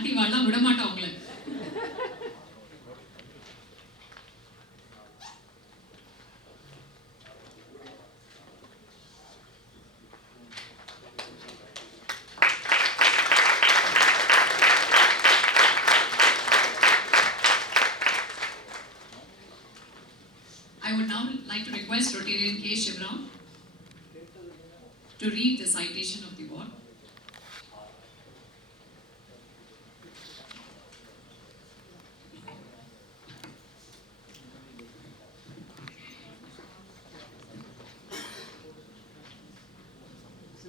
ஆண்டி வாழலாம் விட மாட்டோம் அவங்கள. I would now like to request Rotarian K. Shivram to read the citation of the award.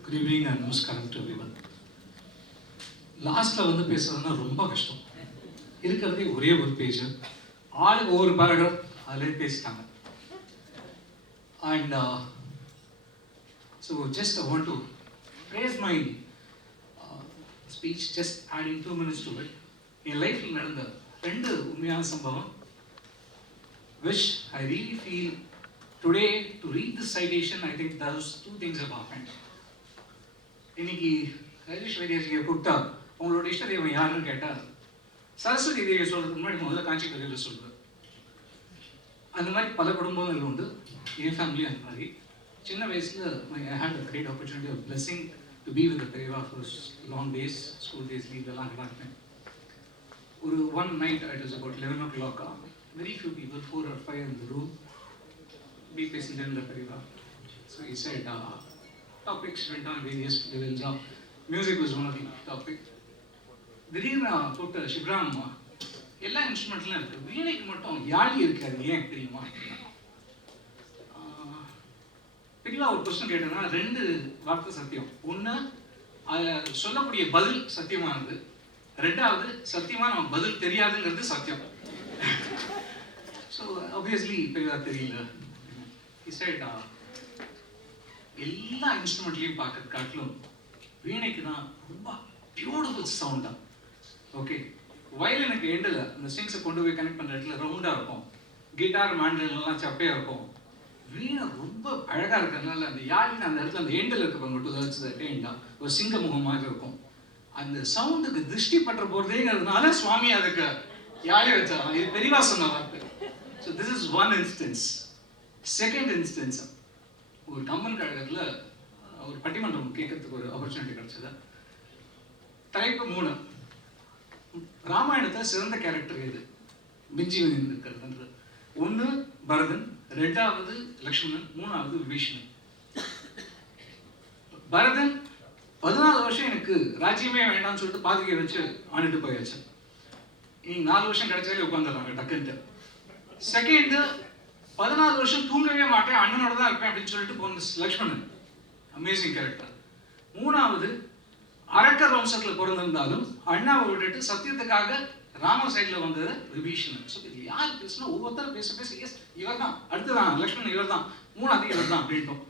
Good evening and namaskaram to everyone. லாஸ்ட்ல வந்து பேசுறதுன்னா ரொம்ப கஷ்டம். இருக்கிறதே ஒரே ஒரு பேஜ், ஆளுக்கு ஒவ்வொரு பேராகிராஃப் அதிலே பேசிட்டாங்க. And so just I want to praise my speech, just adding 2 minutes to it. In life நடந்த ரெண்டு உண்மையான சம்பவம் which I really feel today to read this citation. I think those two things have happened. இன்னைக்கு ராஜேஷ் வைத்தியாஜியை கூப்பிட்டா உங்களோட இஷ்ட தெய்வம் யாருன்னு கேட்டா சரஸ்வதி தேவியை சொல்றதுக்கு முன்னாடி முதல்ல காஞ்சி பெரியவரை சொல்றது. அந்த மாதிரி பல குடும்பங்கள் உண்டு. என் ஃபேமிலி அந்த மாதிரி சின்ன வயசுல I had a great opportunity of blessing to be with the Periva for long days, school days, leave எல்லாம் நடந்தேன். ஒரு one night it was about 11 o'clock, very few people, 4 or 5 in the room, be present in the Periva. So he said topics went on various levels. Music was one of the topic. திடீர்னு கூப்பிட்ட சிப்ராம் எல்லா இன்ஸ்ட்ருமெண்ட்லாம் இருக்கு, வீணைக்கு மட்டும் யாழி இருக்காது ஏன் தெரியுமா? பெரியவா ஒரு கொஸ்டின் கேட்டேன்னா 2 வார்த்தை சத்தியம். ஒன்று அதில் சொல்லக்கூடிய பதில் சத்தியமானது, 2வது சத்தியமா நம்ம பதில் தெரியாதுங்கிறது சத்தியம். ஸோ ஆப்வியஸ்லி பெரியவா தெரியல. He said எல்லா இன்ஸ்ட்ருமெண்ட்லையும் பார்க்கறது காட்டிலும் வீணைக்கு தான் ரொம்ப பியூட்டிஃபுல் சவுண்டா. ஓகே, வயலினுக்கு எண்டில் அந்த ஸ்ட்ரிங்ஸை கொண்டு போய் கனெக்ட் பண்ணுற இடத்துல ரவுண்டாக இருக்கும், கிட்டார் மேண்டல்லாம் சப்பையாக இருக்கும். வீணை ரொம்ப அழகாக இருக்கிறதுனால அந்த யாழின்னு அந்த இடத்துல அந்த எண்டில் இருக்க மட்டும் ஒரு சிங்க முகம் மாதிரி இருக்கும். அந்த சவுண்டுக்கு திருஷ்டி பற்ற போகிறதேங்கிறதுனால சுவாமி அதுக்கு யாழி வச்சாராம். இது பெரியவா சொன்ன வார்த்தை. So this is one instance. Second instance, ஒரு கம்பன் கழகத்தில் ஒரு பட்டிமன்றம் கேட்கறதுக்கு ஒரு ஆப்பர்ச்சுனிட்டி கிடைச்சது. தலைப்பு 3, ராமாயணத்தில் சிறந்த கேரக்டர் எது மிஞ்சி இருக்கிறதுன்றது. 1 பரதன், 2வது லக்ஷ்மணன், 3வது விபீஷணன். பரதன் 14 வருஷம் எனக்கு ராஜ்யமே வேண்டாம்னு சொல்லிட்டு பாதிக்கை வச்சு ஆண்டுட்டு போயாச்சு. இனி 4 வருஷம் கிடைச்சாலே உட்காந்துடுறாங்க டக்குன்ட்டு. செகண்ட் 14 வருஷம் தூங்கவே மாட்டேன், அண்ணனோட தான் இருப்பேன் அப்படின்னு சொல்லிட்டு போன லக்ஷ்மணன், அமேசிங் கேரக்டர். 3வது அரக்கர் வம்சத்தில் பிறந்திருந்தாலும் அண்ணாவை விட்டுட்டு சத்தியத்துக்காக ராம சைட்ல வந்தது விபீஷணன். ஸோ இது யார் பேசுனா ஒவ்வொருத்தரும் பேச பேச எஸ் இவர் தான், அடுத்துதான் லக்ஷ்மணன் இவர் தான், 3வது இவர் தான் அப்படின்ட்டோம்.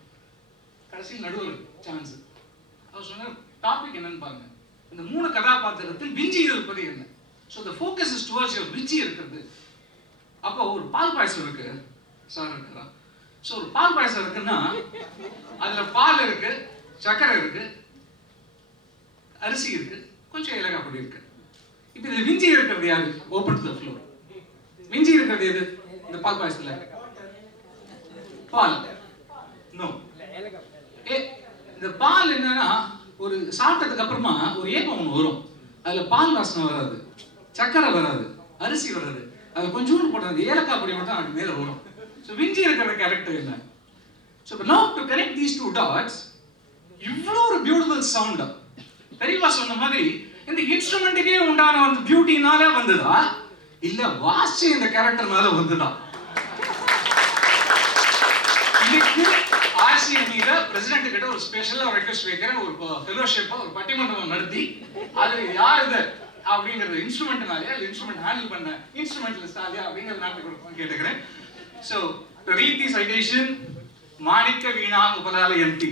கடைசியில் நடுவர் சான்ஸ் அவர் சொன்னார் டாபிக் என்னன்னு பாருங்க, இந்த 3 கதாபாத்திரத்தில் விஞ்சி இருப்பது என்ன. So the focus is towards your விஞ்சி இருக்கிறது. அப்போ ஒரு பால் பாயசம் இருக்கு சார் இருக்குதா. ஸோ ஒரு பால் பாயசம் இருக்குன்னா அதுல பால் இருக்கு, சர்க்கரை இருக்கு, அரிசி இருக்கு, கொஞ்சம் ஏலக்காய் பொடி இருக்கு. இப்போ இது விஞ்சி இருக்கிறது யாரு? Open to the floor. விஞ்சி இருக்கிறது எது இந்த பால் பாயசத்துல? பால். நோ. இந்த பால் என்னன்னா ஒரு சாப்பிட்டதுக்கு அப்புறமா ஒரு ஏப்பம் ஒன்று வரும், அதுல பால் வாசனை வராது, சர்க்கரை வராது, அரிசி வராது, அது கொஞ்சோண்டு போட்டது ஏலக்காய் பொடி மட்டும் அதுக்கு மேல வரும். ஸோ விஞ்சி இருக்கிற கேரக்டர் என்ன? So now to connect these 2 dots, இவ்வளோ ஒரு பியூட்டிஃபுல் சவுண்ட். பெரியவா சொன்ன மாதிரி இந்த இன்ஸ்ட்ருமெண்ட்டுக்கே உண்டான அந்த பியூட்டினால வந்ததா இல்ல வாசி இந்த கேரக்டர்னால வந்ததா? இதுக்கு ஆர்சிஎம்இல பிரசிடென்ட் கிட்ட ஒரு ஸ்பெஷலா ரெக்வெஸ்ட் வைக்கிறேன், ஒரு ஃபெலோஷிப்பா ஒரு பட்டிமன்றம் நடத்தி அது யார் இது அப்படிங்கறது இன்ஸ்ட்ருமெண்ட்னாலயா இல்ல இன்ஸ்ட்ருமெண்ட் ஹேண்டில் பண்ண இன்ஸ்ட்ருமெண்டலிஸ்டாலயா அப்படிங்கறது நான் கேட்டுக்கிறேன். So to read the citation, Manikya Veena Upalalayanti,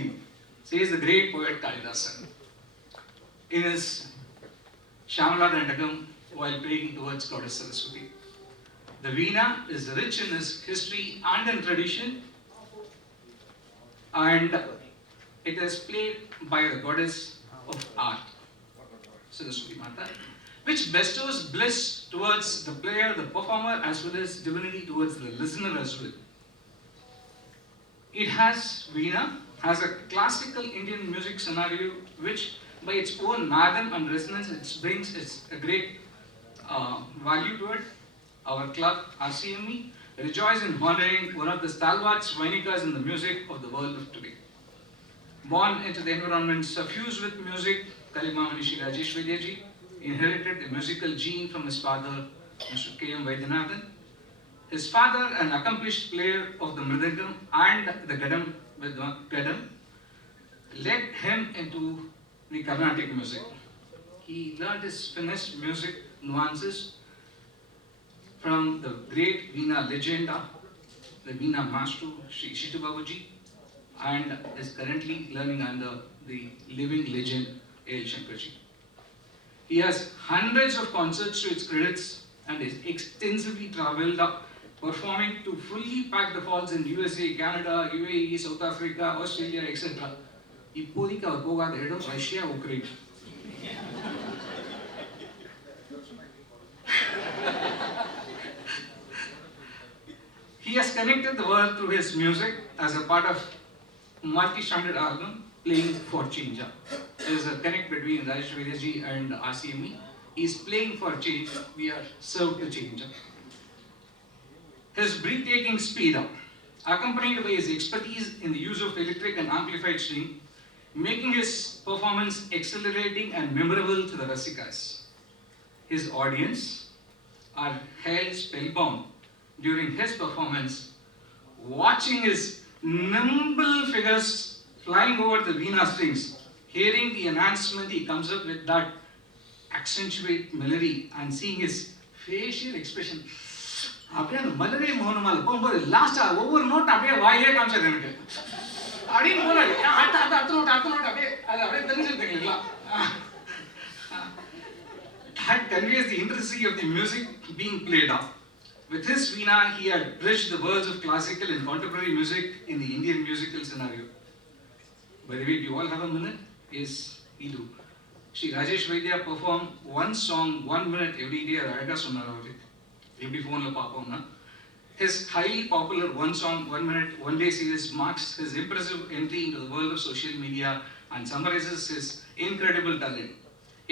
says the great poet Kalidasan in his Shyamala Dandakam while praying towards Goddess Saraswati. The Veena is rich in its history and in tradition, and it is played by the goddess of art, Saraswati Mata, which bestows bliss towards the player, the performer, as well as divinity towards the listener as well. It has Veena, has a classical Indian music scenario which by its own madam and resonance it brings a great value to it. Our club, RCME, rejoices in honoring one of the stalwarts Vainikas in the music of the world of today. Born into the environment suffused with music, Kalimamani Shri Rajesh Vaidyaji inherited the musical gene from his father, Mr. K.M. Vaidyanathan. His father, an accomplished player of the Mridangam and the Gadam, led him into the Carnatic music. He learned his finesse music nuances from the great Veena legenda, the Veena master, Sri Shitu Babuji, and is currently learning under the living legend, A.L. Shankarji. He has hundreds of concerts to its credits and is extensively travelled up, performing to fully packed halls in USA, Canada, UAE, South Africa, Australia, etc. இப்போதைக்கு அவர் போகாத இடம் Russia, Ukraine. He has connected the world through his music as a part of multi-stranded album, Playing for Change. There is a connect between Rajesh Vaidyaji and RCME. He is playing for change, we are served to change. His breathtaking speed up, accompanied by his expertise in the use of electric and amplified string, making his performance accelerating and memorable to the Rasikas. His audience are held spellbound during his performance, watching his nimble figures flying over the Veena strings, hearing the enhancement he comes up with that accentuate melody and seeing his facial expression. அப்படியே அந்த மலரே மௌனமால போகும்போது லாஸ்டா ஒவ்வொரு நோட் அப்படியே வாயிலே காமிச்சது எனக்கு அப்படின்னு போனாரு அடுத்த நோட் அப்படியே அது அப்படியே தெரிஞ்சிருக்கு இல்லைங்களா. That conveys the intricacy of the music being played out. With his Veena, he had bridged the worlds of classical and contemporary music in the Indian musical scenario. By the way, do you all have a minute? Yes, we do. Shri Rajesh Vaidya performed one song, 1 minute every day. அழகா சொன்னார் அவரு. எப்படி ஃபோனில் பார்ப்போம்னா his highly popular one song, 1 minute, 1 day series marks his impressive entry into the world of social media and summarizes his incredible talent.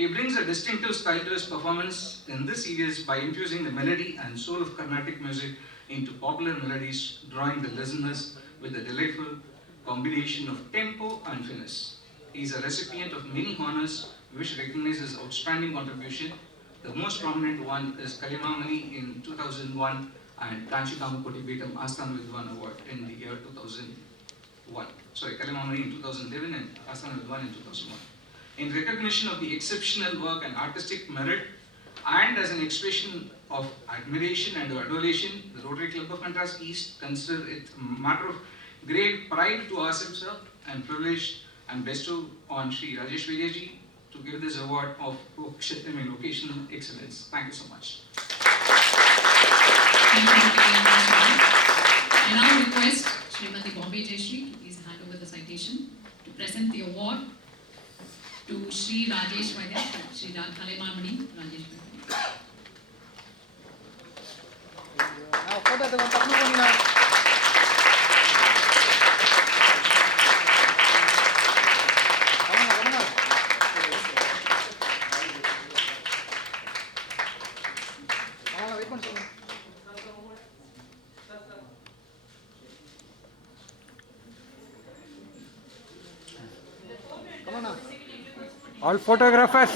He brings a distinctive style to his performance in this series by infusing the melody and soul of Carnatic music into popular melodies, drawing the listeners with a delightful combination of tempo and finesse. He is a recipient of many honors which recognize his outstanding contribution. The most prominent one is Kalimamani in 2001 and Kanchi Kamakoti Betam Astana Vidwan Award in the year 2001. Sorry, Kalimamani in 2011 and Astana Vidwan in 2001. In recognition of the exceptional work and artistic merit, and as an expression of admiration and adulation, the Rotary Club of Madras East consider it a matter of great pride to ourselves and privilege and bestow on Shri Rajesh Vaidyaji to give this award of vocational excellence. Thank you so much. Thank you. I now request Srimati Bombay Jayashree to please hand over the citation to present the award to Shri Rajesh Vaidya, Shri Kalimamani Rajesh Vaidya. All photographers.